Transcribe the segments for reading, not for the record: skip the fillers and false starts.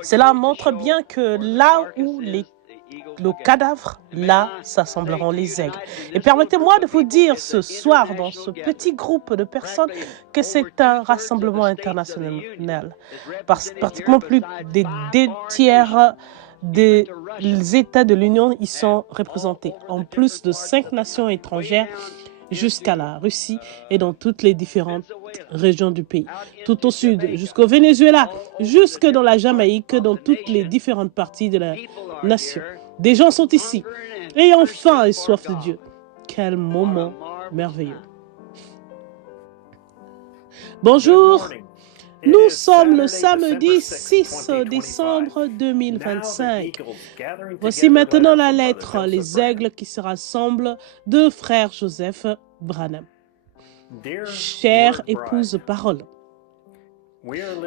Cela montre bien que là où le cadavre, là s'assembleront les aigles. Et permettez-moi de vous dire ce soir, dans ce petit groupe de personnes, que c'est un rassemblement international. Pratiquement plus des 2 tiers des États de l'Union y sont représentés, en plus de 5 nations étrangères jusqu'à la Russie et dans toutes les différentes régions du pays, tout au sud, jusqu'au Venezuela, jusque dans la Jamaïque, dans toutes les différentes parties de la nation. Des gens sont ici, ayant faim et soif de Dieu. Quel moment merveilleux. Bonjour, nous sommes le samedi 6 décembre 2025. Voici maintenant la lettre, les aigles qui se rassemblent de frère Joseph Branham. Chère épouse parole,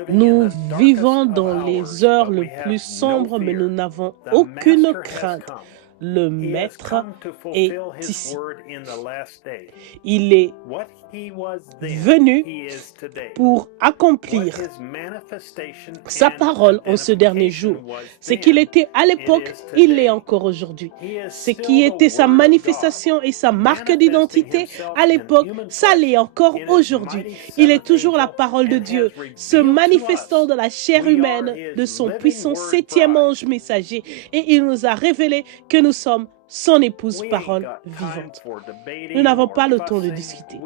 nous vivons dans les heures les plus sombres, mais nous n'avons aucune crainte. Le Maître est ici. Il est venu pour accomplir sa parole en ce dernier jour. Ce qu'il était à l'époque, il l'est encore aujourd'hui. Ce qui était sa manifestation et sa marque d'identité à l'époque, ça l'est encore aujourd'hui. Il est toujours la parole de Dieu, se manifestant dans la chair humaine de son puissant 7e ange messager. Et il nous a révélé que nous sommes son épouse parole vivante. Nous n'avons pas le temps de discuter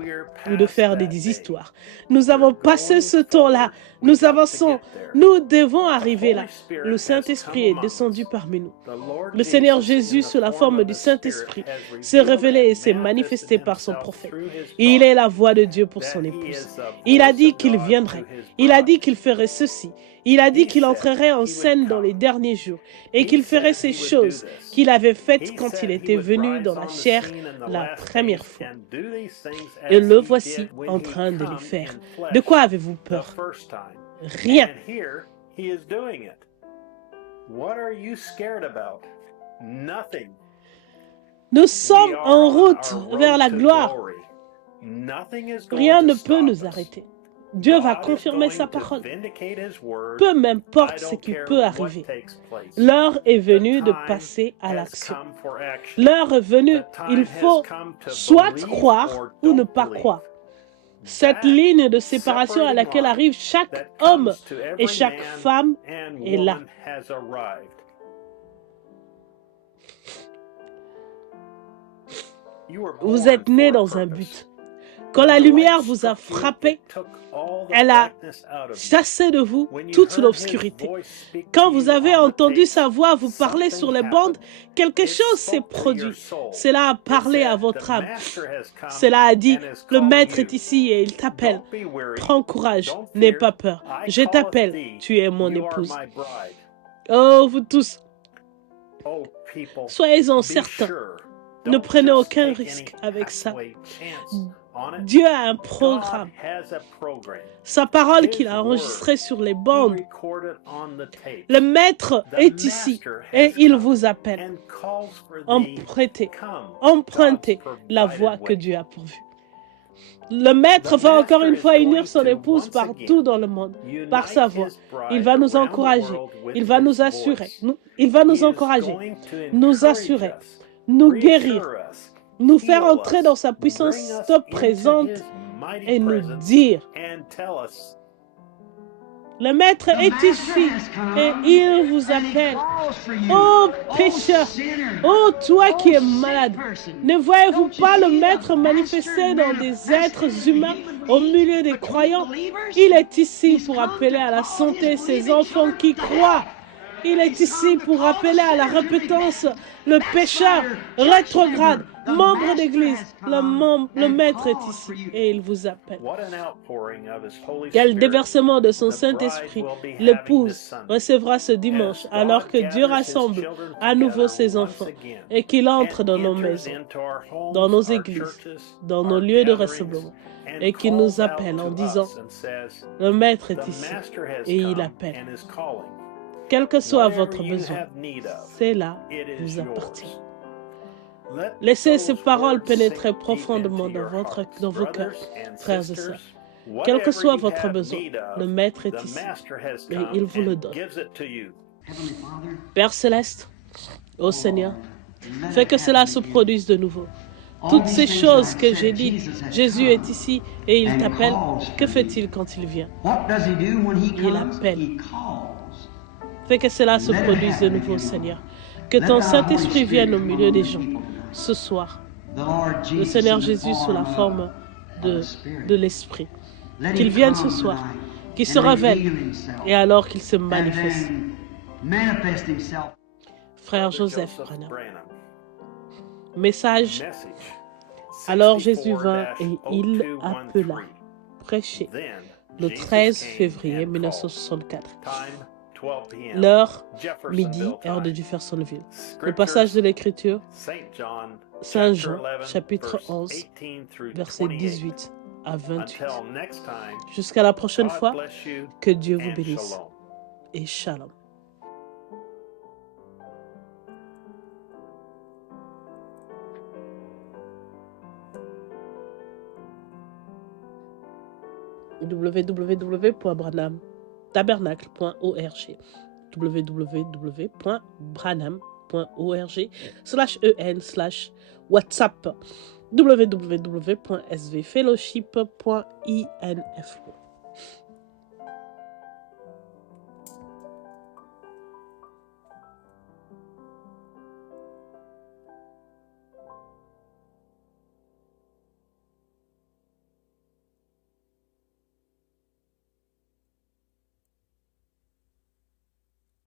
ou de faire des histoires. Nous avons passé ce temps-là. Nous avançons. Nous devons arriver là. Le Saint-Esprit est descendu parmi nous. Le Seigneur Jésus, sous la forme du Saint-Esprit, s'est révélé et s'est manifesté par son prophète. Et il est la voix de Dieu pour son épouse. Il a dit qu'il viendrait. Il a dit qu'il ferait ceci. Il a dit qu'il entrerait en scène dans les derniers jours et qu'il ferait ces choses qu'il avait faites quand il était venu dans la chair la première fois. Et le voici en train de les faire. De quoi avez-vous peur? Rien. Nous sommes en route vers la gloire. Rien ne peut nous arrêter. Dieu va confirmer sa parole. Peu m'importe ce qui peut arriver. L'heure est venue de passer à l'action. L'heure est venue, il faut soit croire ou ne pas croire. Cette ligne de séparation à laquelle arrive chaque homme et chaque femme est là. Vous êtes né dans un but. Quand la lumière vous a frappé, elle a chassé de vous toute l'obscurité. Quand vous avez entendu sa voix vous parler sur les bandes, quelque chose s'est produit. Cela a parlé à votre âme. Cela a dit, le Maître est ici et il t'appelle. Prends courage, n'aie pas peur. Je t'appelle, tu es mon épouse. Oh, vous tous, soyez-en certains. Ne prenez aucun risque avec ça. Dieu a un programme. Sa parole qu'il a enregistrée sur les bandes. Le Maître est ici et il vous appelle. Empruntez la voie que Dieu a pourvue. Le Maître va encore une fois unir son épouse partout dans le monde, par sa voix. Il va nous encourager, il va nous assurer, il va nous encourager, nous assurer, nous guérir, nous faire entrer dans sa puissance présente et nous dire, le Maître est ici et il vous appelle. Oh pécheur, oh toi qui es malade, ne voyez-vous pas le Maître manifesté dans des êtres humains au milieu des croyants? Il est ici pour appeler à la santé ses enfants qui croient. Il est ici pour appeler à la repentance le pécheur rétrograde, membre d'église. Le Maître est ici et il vous appelle. Quel déversement de son Saint-Esprit l'épouse recevra ce dimanche alors que Dieu rassemble à nouveau ses enfants et qu'il entre dans nos maisons, dans nos églises, dans nos lieux de rassemblement et qu'il nous appelle en disant, le Maître est ici et il appelle. Quel que soit votre besoin, cela vous appartient. Laissez ces paroles pénétrer profondément dans vos cœurs, frères et sœurs. Quel que soit votre besoin, le Maître est ici et il vous le donne. Père Céleste, ô Seigneur, fais que cela se produise de nouveau. Toutes ces choses que j'ai dites, Jésus est ici et il t'appelle. Que fait-il quand il vient? Il appelle. Fais que cela se produise de nouveau, Seigneur. Que ton Saint-Esprit vienne au milieu des gens ce soir. Le Seigneur Jésus sous la forme de l'Esprit. Qu'il vienne ce soir, qu'il se révèle et alors qu'il se manifeste. Frère Joseph Branham. Message. Alors Jésus vint et il appela, prêcher, le 13 février 1964. L'heure, midi, heure de Jeffersonville. Le passage de l'Écriture, Saint Jean, chapitre 11, versets 18 à 28. Jusqu'à la prochaine fois, que Dieu vous bénisse et shalom. www.branhamtabernacle.org www.branham.org/en/WhatsApp www.svfellowship.info